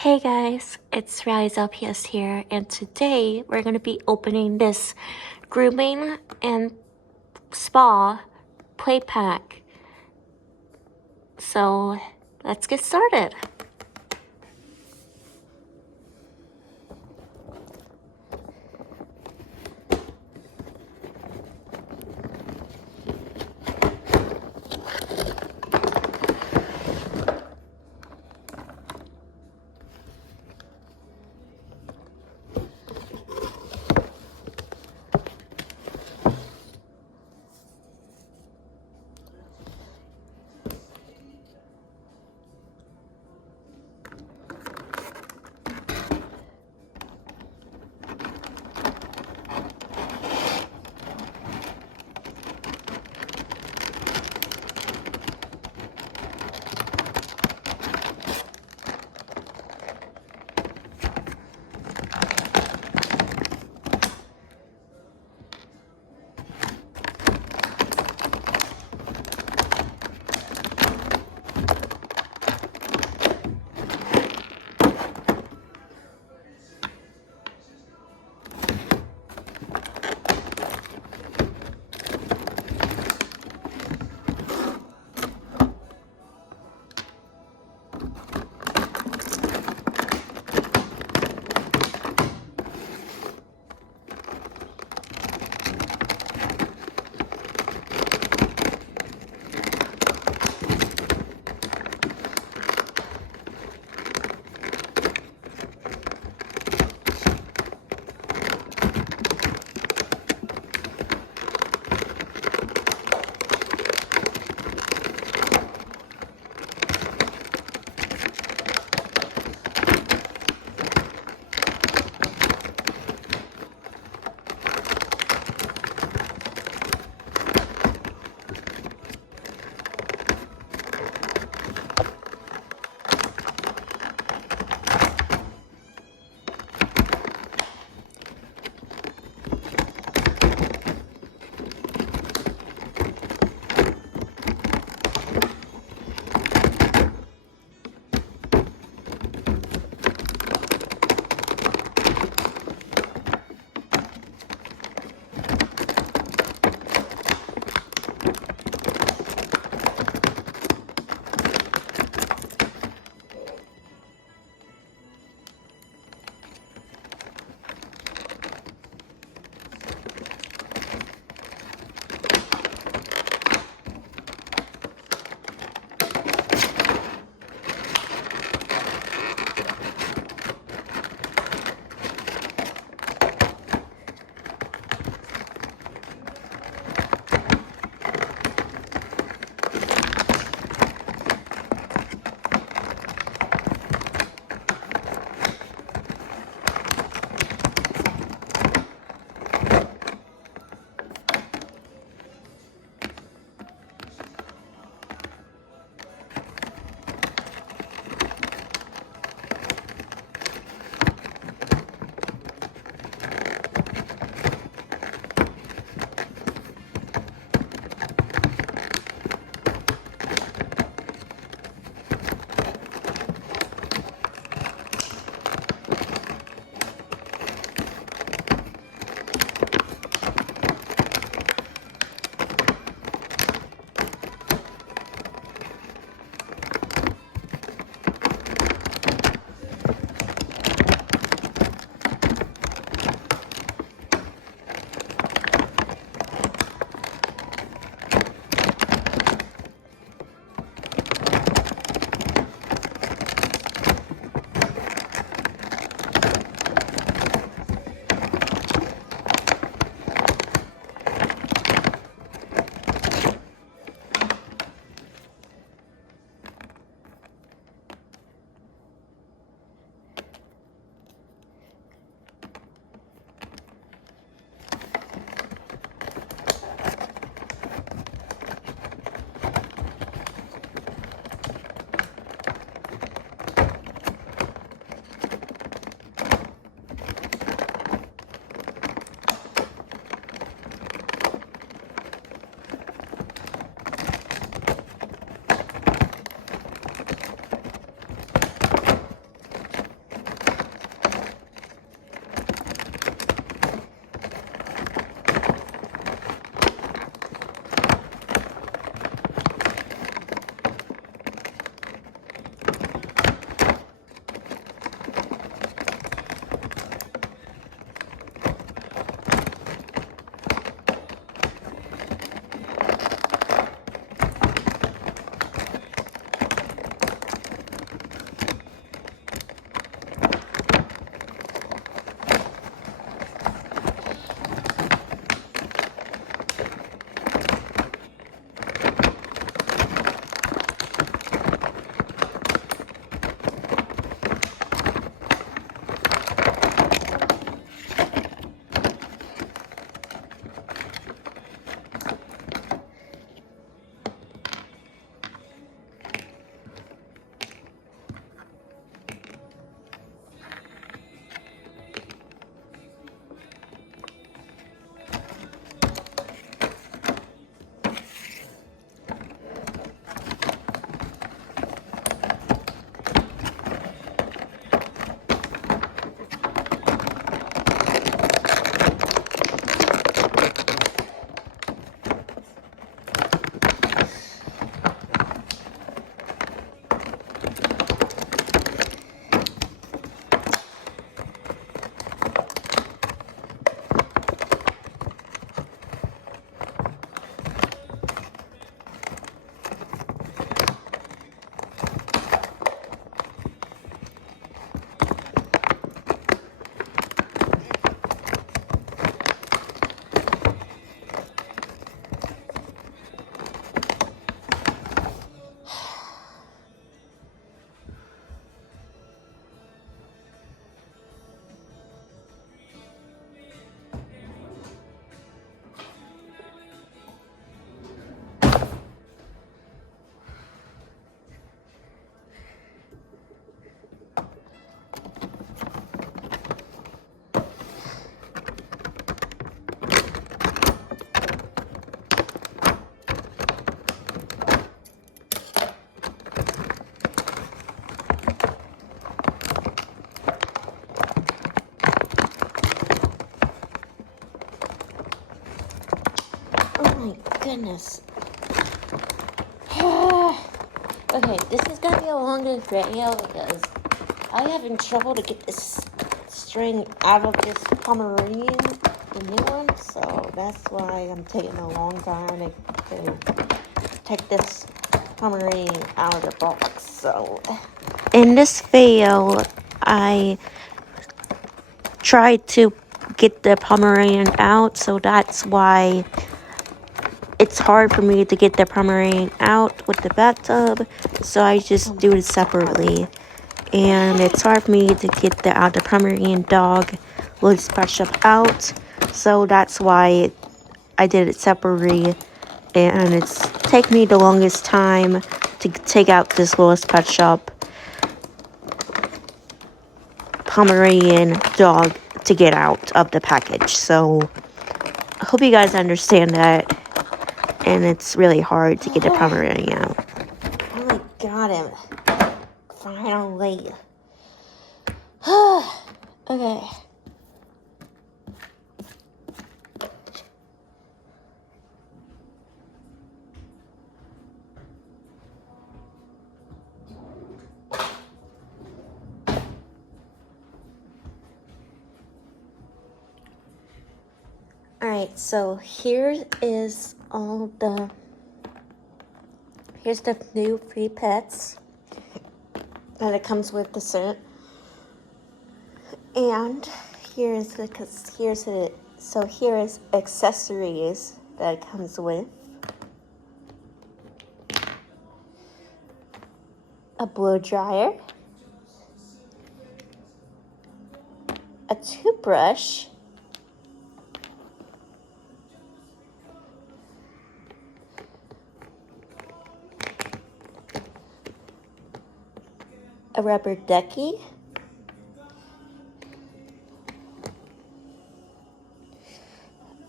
Hey guys, it's Rise LPS here, and today we're going to be opening this grooming and spa play pack. So let's get started. goodness. Okay, this is gonna be a longer video because I'm having trouble to get this string out of this Pomeranian, the new one, so that's why I'm taking a long time to take this Pomeranian out of the box. So in this video, I tried to get the Pomeranian out, so that's why it's hard for me to get the Pomeranian out with the bathtub, so I just do it separately. And it's hard for me to get the Pomeranian dog Louis Pet Shop out, so that's why I did it separately. And it's taken me the longest time to take out this Louis Pet Shop Pomeranian dog to get out of the package. So I hope you guys understand that. And it's really hard to get the Pomeranian out. Oh my god, him. Finally. Okay. Alright, so here's the new free pets that it comes with the set. And here is accessories that it comes with. A blow dryer, a toothbrush, a rubber ducky,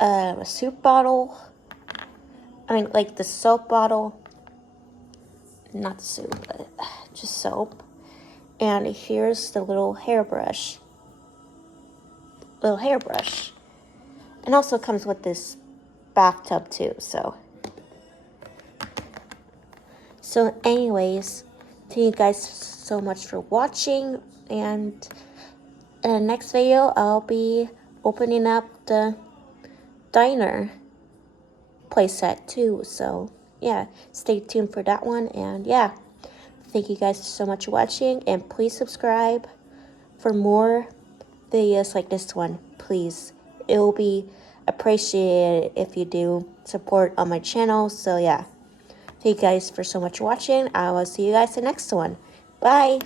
a soup bottle, like the soap bottle, not soup, but just soap, and here's the little hairbrush, and also comes with this bathtub too, so anyways, thank you guys so much for watching, and in the next video I'll be opening up the diner playset too, so yeah, stay tuned for that one. And yeah, thank you guys so much for watching, and please subscribe for more videos like this one, please. It will be appreciated if you do support on my channel. So yeah, thank you guys for so much watching. I will see you guys in the next one. Bye.